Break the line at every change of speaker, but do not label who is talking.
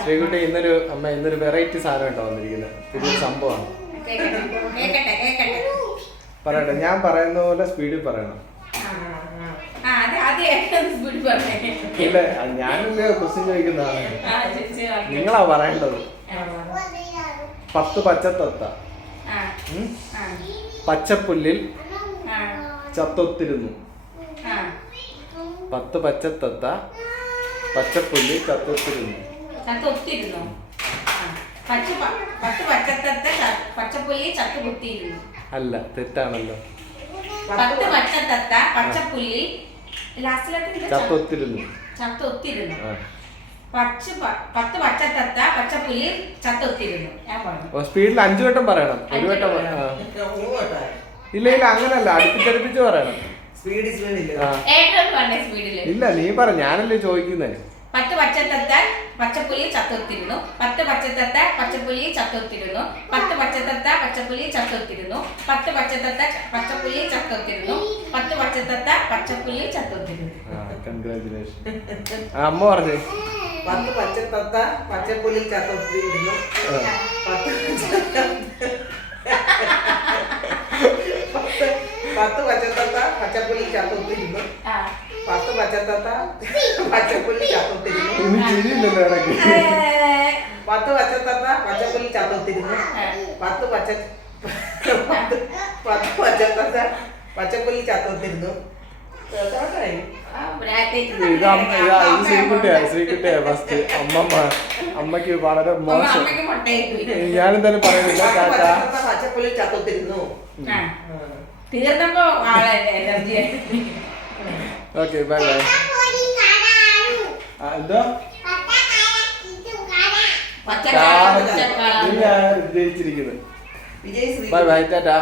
ശ്രീകുട്ടി ഇന്നൊരു അമ്മ ഇന്നൊരു വെറൈറ്റി സാധനം കേട്ടോ വന്നിരിക്കുന്നത് പുതിയൊരു സംഭവമാണ്. പറയട്ടെ ഞാൻ പറയുന്ന പോലെ സ്പീഡിൽ പറയണം. ഇല്ല ഞാനല്ലേ ക്വസ്റ്റ്യൻ ചോദിക്കുന്നതാണ്. നിങ്ങളാ പറയേണ്ടത്? പത്ത് പച്ചത്തത്ത. പച്ചപ്പുല്ലിൽ ചത്തൊത്തിരുന്നു. പത്ത് പച്ചത്തത്ത പച്ചപ്പുല്ലിൽ ചത്തൊത്തിരുന്നു.
ചത്ത ഒത്തിരുന്നു. പച്ച പത്ത് പച്ചത്തത്ത ച- പച്ചപ്പുല്ലി ചത്ത് കുത്തിയിരുന്നു.
അല്ല തെറ്റാണല്ലോ.
പത്ത് പച്ചത്തത്ത പച്ചപ്പുല്ലി
ചത്തൊത്തിരുന്നു
ചത്തൊത്തിരുന്നു
ആ.
പച്ച പ- പത്ത് പച്ചത്തത്ത പച്ചപ്പുല്ലി ചത്തൊത്തിരുന്നു ഞാൻ പറഞ്ഞു.
ഓ, സ്പീഡിൽ അഞ്ചു വട്ടം പറയണം. ഒരു വട്ടം. ഇല്ല ഇല്ല അങ്ങനല്ല. അടുപ്പിച്ചടുപ്പിച്ച് പറയണം.
സ്പീഡ് സ്പീഡില്ല
ഇല്ല നീ പറ. ഞാനല്ലേ ചോദിക്കുന്നേ.
പത്ത് പച്ചത്തത്ത പച്ചപ്പുലി ചത്തൊത്തിരുന്നു. പത്ത് പച്ചത്തത്ത പച്ചപ്പുലി ചത്തൊത്തിരുന്നു. പത്ത് പച്ചത്തത്ത പച്ചപ്പുലി ചത്തൊത്തിരുന്നു. പത്ത് പച്ചത്തത്ത പച്ചപ്പുലി ചത്തൊത്തിരുന്നു. പത്ത് പച്ചത്തത്ത പച്ചപ്പുലി ചത്തൊത്തിരുന്നു.
അമ്മ പറഞ്ഞേ.
പത്ത് പച്ചത്തത്ത പച്ചപ്പുലി ചത്തൊത്തിരുന്നു.
ആ.
പത്ത് പച്ചത്തത്ത പച്ചപ്പുലി ചത്തൊത്തിരുന്നു.
ആ.
പത്ത് പച്ചത്തത്ത പച്ചപ്പുല്ലിൽ ചത്തൊത്തിരുന്നു
ഇനി ചിരിയില്ലല്ലോ ഇടയ്ക്ക്?
പത്ത് പച്ചത്തത്ത പച്ചപ്പുല്ലിൽ ചത്തൊത്തിരുന്നു പത്ത് പച്ച പത്ത് പത്ത് പച്ചത്തത്ത പച്ചപ്പുല്ലിൽ ചത്തൊത്തിരുന്നു
ഇത് അമ്മ ഇതാ ഇത് ശ്രീകുട്ടിയാ ശ്രീകുട്ടിയാ ഫസ്റ്റ് അമ്മമ്മ അമ്മയ്ക്ക് വളരെ മോശം. ഞാനെന്തായാലും പറയുന്നില്ല ടാറ്റ
പച്ചപ്പുല്ലിൽ ചത്തൊത്തിരുന്നു.
തീർന്നപ്പോ എനർജി
ഓക്കെ ബൈ ബൈ എന്താ? ഞാൻ
ശ്രീ
ബൈ ബൈ
ടാറ്റാ.